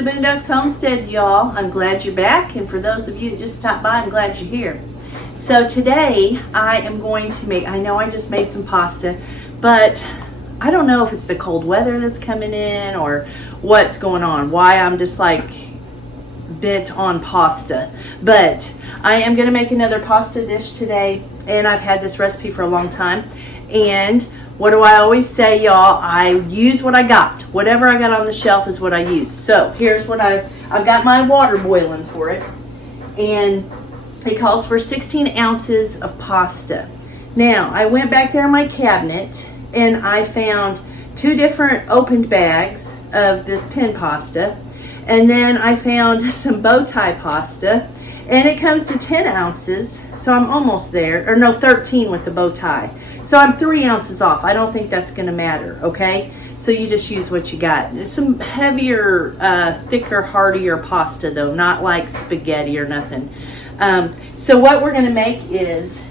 to the Boondocks Homestead, y'all. I'm glad you're back, and for those of you that just stopped by, I'm glad you're here. So today I am going to make, I know I just made some pasta, but I don't know if it's the cold weather that's coming in or what's going on, why I'm just like bent on pasta. But I am going to make another pasta dish today, and I've had this recipe for a long time. And what do I always say, y'all? I use what I got. Whatever I got on the shelf is what I use. So here's what I've got my water boiling for it, and it calls for 16 ounces of pasta. Now, I went back there in my cabinet and I found 2 different opened bags of this pin pasta, and then I found some bow tie pasta, and it comes to 10 ounces, so I'm almost there, or no, 13 with the bow tie. So I'm 3 ounces off. I don't think that's gonna matter, okay? So you just use what you got. It's some heavier, thicker, heartier pasta though, not like spaghetti or nothing. So what we're gonna make is,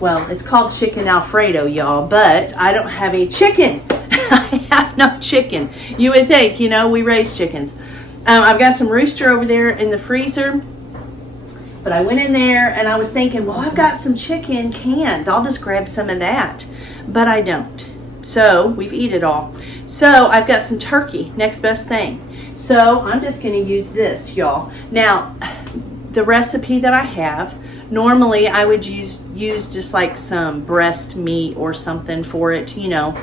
well, it's called chicken Alfredo, y'all, but I don't have a chicken. I have no chicken. You would think, you know, we raise chickens. I've got some rooster over there in the freezer, but I went in there and I was thinking, well, I've got some chicken canned. I'll just grab some of that, but I don't. So we've eaten it all. So I've got some turkey, next best thing. So I'm just gonna use this, y'all. Now, the recipe that I have, normally I would use just like some breast meat or something for it, you know,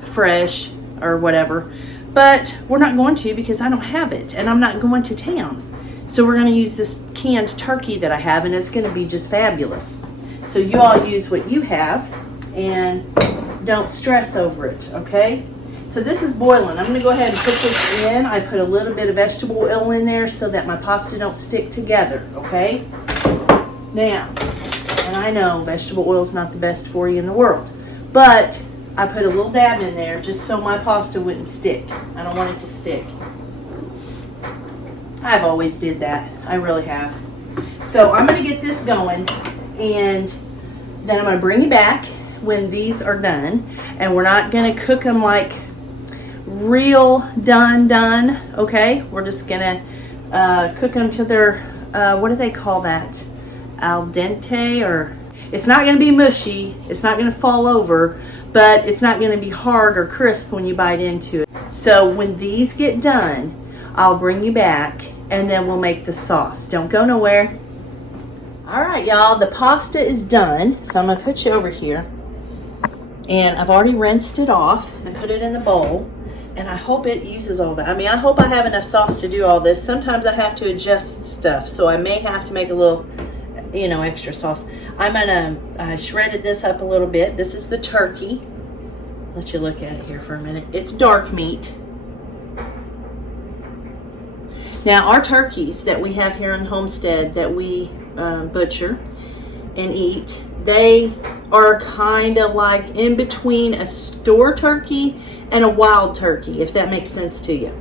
fresh or whatever. But we're not going to, because I don't have it and I'm not going to town. So we're going to use this canned turkey that I have, and it's going to be just fabulous. So you all use what you have and don't stress over it, okay? So this is boiling. I'm going to go ahead and put this in. I put a little bit of vegetable oil in there so that my pasta don't stick together, okay? Now, and I know vegetable oil is not the best for you in the world, but I put a little dab in there just so my pasta wouldn't stick. I don't want it to stick. I've always did that. I really have. So I'm going to get this going, and then I'm going to bring you back when these are done. And we're not going to cook them like real done, okay? We're just going to cook them till they're, what do they call that? Al dente, or it's not going to be mushy. It's not going to fall over, but it's not going to be hard or crisp when you bite into it. So when these get done, I'll bring you back, and then we'll make the sauce. Don't go nowhere. All right, y'all, the pasta is done. So I'm gonna put you over here, and I've already rinsed it off and put it in the bowl, and I hope it uses all that. I mean, I hope I have enough sauce to do all this. Sometimes I have to adjust stuff, so I may have to make a little, you know, extra sauce. I'm gonna, I shredded this up a little bit. This is the turkey. Let you look at it here for a minute. It's dark meat. Now, our turkeys that we have here in the homestead that we butcher and eat, they are kind of like in between a store turkey and a wild turkey, if that makes sense to you.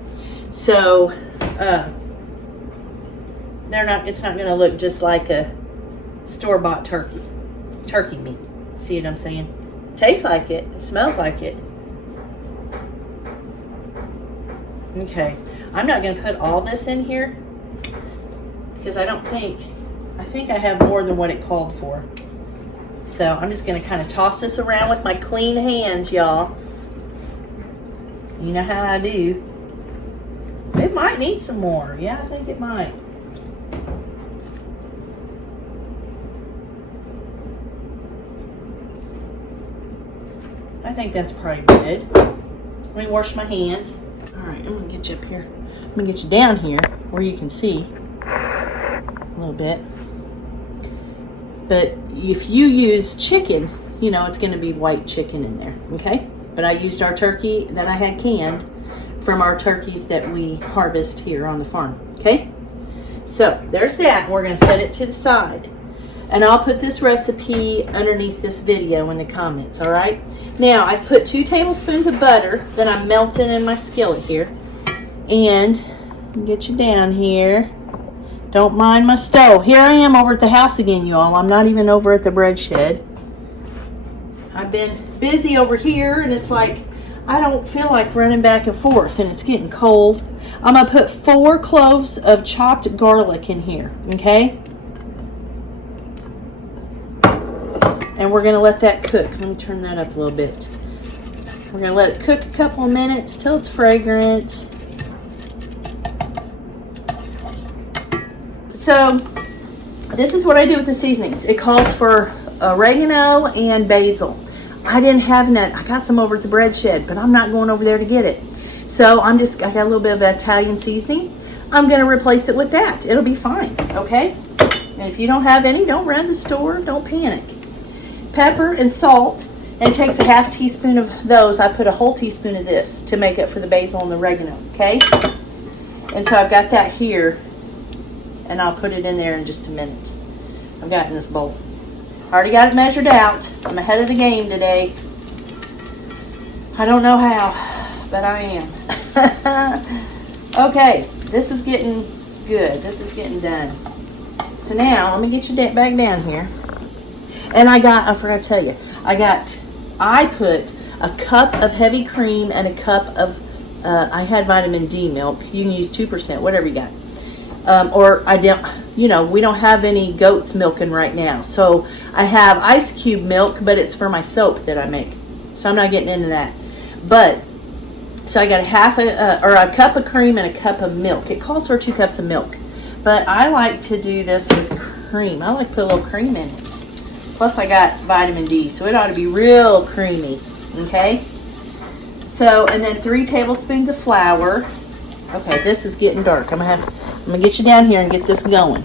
So they're not, it's not going to look just like a store-bought turkey meat. See what I'm saying? Tastes like it. It smells like it. Okay. I'm not going to put all this in here because I think I have more than what it called for. So I'm just going to kind of toss this around with my clean hands, y'all. You know how I do. It might need some more. Yeah, I think it might. I think that's probably good. Let me wash my hands. All right, I'm going to get you up here. I'm going to get you down here where you can see a little bit. But if you use chicken, you know, it's going to be white chicken in there, okay? But I used our turkey that I had canned from our turkeys that we harvest here on the farm, okay? So there's that. We're going to set it to the side. And I'll put this recipe underneath this video in the comments, all right? Now, I've put 2 tablespoons of butter that I'm melting in my skillet here. And get you down here. Don't mind my stove. Here I am over at the house again, y'all. I'm not even over at the bread shed. I've been busy over here, and it's like I don't feel like running back and forth, and it's getting cold. I'm going to put 4 cloves of chopped garlic in here, okay? And we're going to let that cook. Let me turn that up a little bit. We're going to let it cook a couple of minutes till it's fragrant. So, this is what I do with the seasonings. It calls for oregano and basil. I didn't have none. I got some over at the bread shed, but I'm not going over there to get it. So I got a little bit of Italian seasoning. I'm going to replace it with that. It'll be fine, okay? And if you don't have any, don't run to the store. Don't panic. Pepper and salt. And it takes a half teaspoon of those. I put a whole teaspoon of this to make up for the basil and the oregano, okay? And so I've got that here. And I'll put it in there in just a minute. I've got it in this bowl. I already got it measured out. I'm ahead of the game today. I don't know how, but I am. Okay, this is getting good. This is getting done. So now, let me get you back down here. And I forgot to tell you, I put a cup of heavy cream and a cup of, I had vitamin D milk. You can use 2%, whatever you got. Or I don't, we don't have any goat's milking right now. So I have ice cube milk, but it's for my soap that I make. So I'm not getting into that. But, so I got a cup of cream and a cup of milk. It calls for 2 cups of milk. But I like to do this with cream. I like to put a little cream in it. Plus I got vitamin D, so it ought to be real creamy. Okay? So, and then 3 tablespoons of flour. Okay, this is getting dark. I'm gonna get you down here and get this going.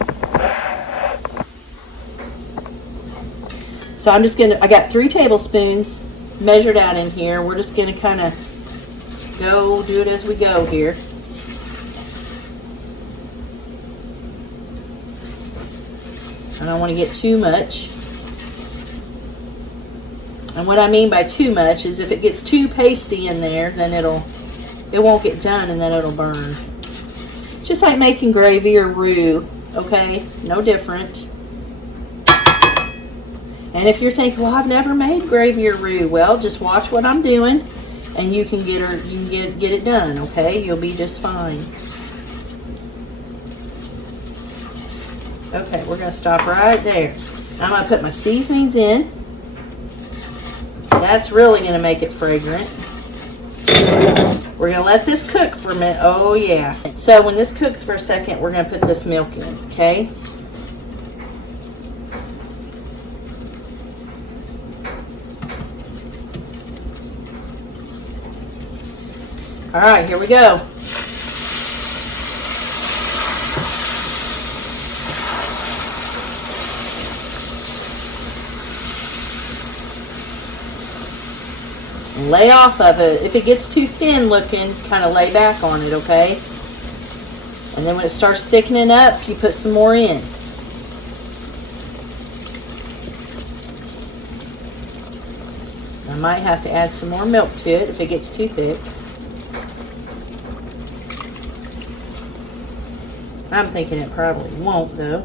So I got 3 tablespoons measured out in here. We're just gonna kind of do it as we go here. I don't want to get too much. And what I mean by too much is if it gets too pasty in there, then it won't get done and then it'll burn. Just like making gravy or roux, okay? No different. And if you're thinking, well, I've never made gravy or roux, well, just watch what I'm doing, and you can get it done, okay? You'll be just fine. Okay, we're gonna stop right there. I'm gonna put my seasonings in. That's really gonna make it fragrant. We're going to let this cook for a minute. Oh, yeah. So when this cooks for a second, we're going to put this milk in, okay? All right, here we go. Lay off of it. If it gets too thin looking, kind of lay back on it, okay? And then when it starts thickening up, you put some more in. I might have to add some more milk to it if it gets too thick. I'm thinking it probably won't, though.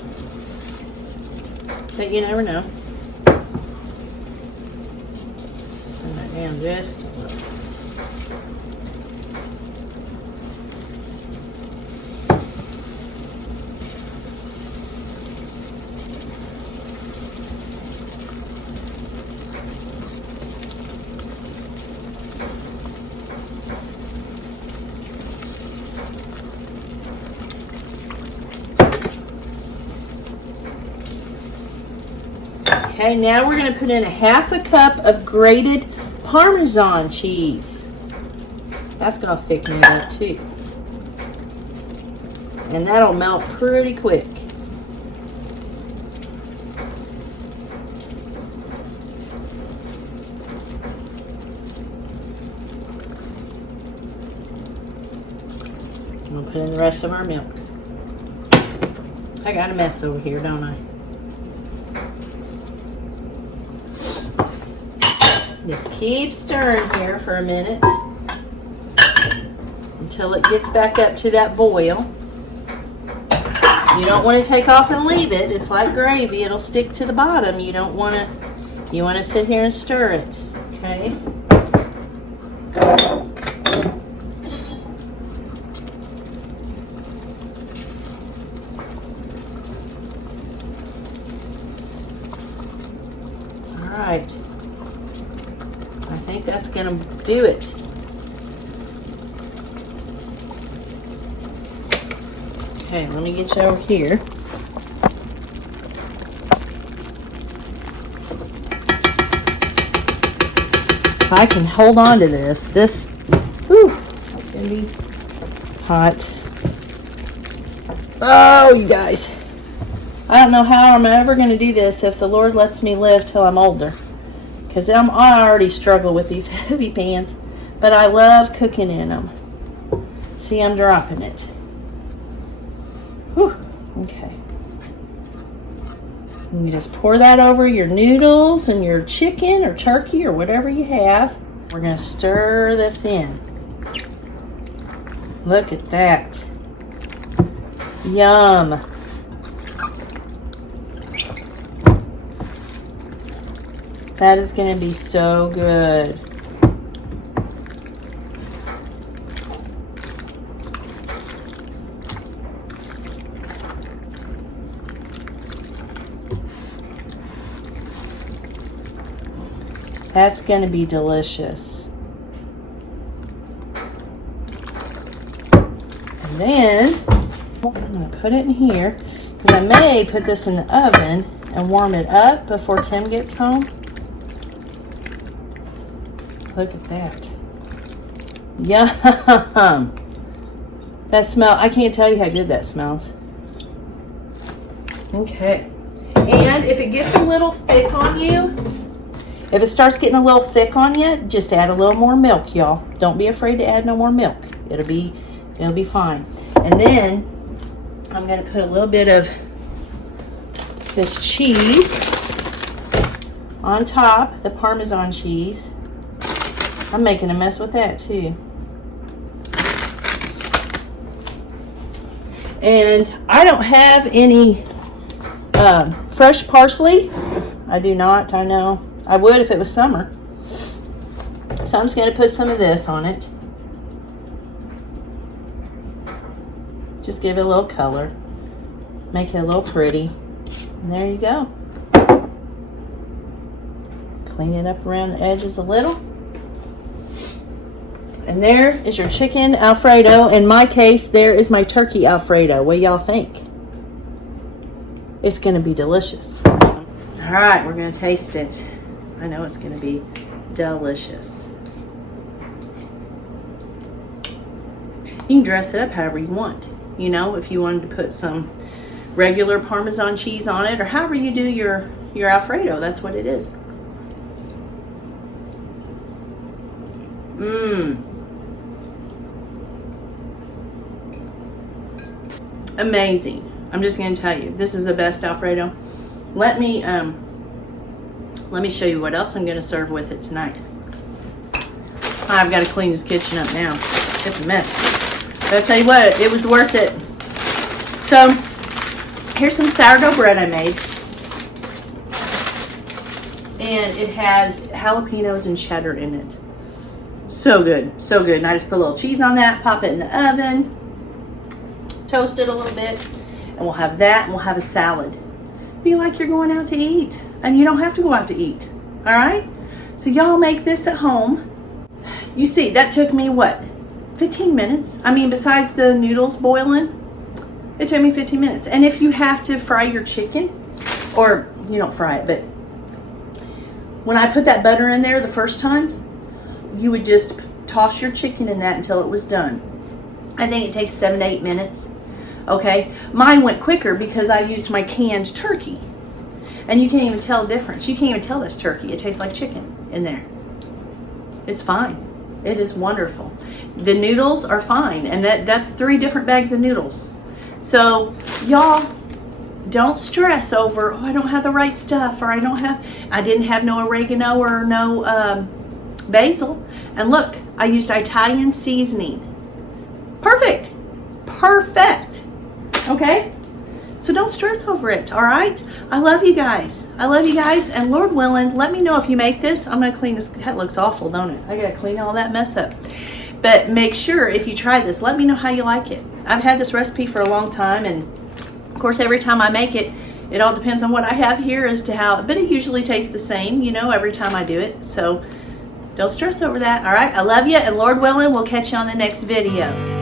But you never know. Down just a little. Okay, now we're going to put in a half a cup of grated Parmesan cheese. That's going to thicken it up too. And that'll melt pretty quick. I'm going to put in the rest of our milk. I got a mess over here, don't I? Just keep stirring here for a minute until it gets back up to that boil. You don't want to take off and leave it. It's like gravy. It'll stick to the bottom. You want to sit here and stir it, okay? right. I think that's gonna do it. Okay, let me get you over here. If I can hold on to this, whew, that's gonna be hot. Oh, you guys. I don't know how I'm ever gonna do this if the Lord lets me live till I'm older. Because I already struggle with these heavy pans, but I love cooking in them. See, I'm dropping it. Whew, okay. And you just pour that over your noodles and your chicken or turkey or whatever you have. We're gonna stir this in. Look at that. Yum. That is gonna be so good. That's going to be delicious. And then I'm going to put it in here because I may put this in the oven and warm it up before Tim gets home. Look at that. Yum. That smell, I can't tell you how good that smells. Okay. And if it gets a little thick on you, if it starts getting a little thick on you, just add a little more milk, y'all. Don't be afraid to add no more milk. It'll be fine. And then I'm going to put a little bit of this cheese on top, the Parmesan cheese. I'm making a mess with that too. And I don't have any fresh parsley. I do not, I know. I would if it was summer. So I'm just going to put some of this on it. Just give it a little color. Make it a little pretty. And there you go. Clean it up around the edges a little. And there is your chicken Alfredo. In my case, there is my turkey Alfredo. What do y'all think? It's going to be delicious. All right, we're going to taste it. I know it's going to be delicious. You can dress it up however you want. You know, if you wanted to put some regular Parmesan cheese on it, or however you do your Alfredo, that's what it is. Amazing. I'm just going to tell you, this is the best Alfredo. Let me show you what else I'm going to serve with it tonight. I've got to clean this kitchen up now. It's a mess. But I'll tell you what, it was worth it. So, here's some sourdough bread I made. And it has jalapenos and cheddar in it. So good, so good. And I just put a little cheese on that, pop it in the oven, toast it a little bit, and we'll have that, and we'll have a salad. Be like you're going out to eat. And you don't have to go out to eat. All right? So y'all make this at home. You see, that took me, what, 15 minutes? I mean, besides the noodles boiling, it took me 15 minutes. And if you have to fry your chicken, or you don't fry it, but when I put that butter in there the first time, you would just toss your chicken in that until it was done. I think it takes 7 to 8 minutes. Okay? Mine went quicker because I used my canned turkey. And you can't even tell the difference. You can't even tell this turkey. It tastes like chicken in there. It's fine. It is wonderful. The noodles are fine. And that's 3 different bags of noodles. So, y'all, don't stress over, oh, I don't have the right stuff, or I didn't have no oregano or no basil. And look, I used Italian seasoning. Perfect. Perfect. Okay? So don't stress over it, all right? I love you guys. I love you guys. And Lord willing, let me know if you make this. I'm going to clean this. That looks awful, don't it? I got to clean all that mess up. But make sure if you try this, let me know how you like it. I've had this recipe for a long time. And, of course, every time I make it, It all depends on what I have here as to how, but it usually tastes the same, you know, every time I do it. So don't stress over that. All right, I love you, and Lord willing, we'll catch you on the next video.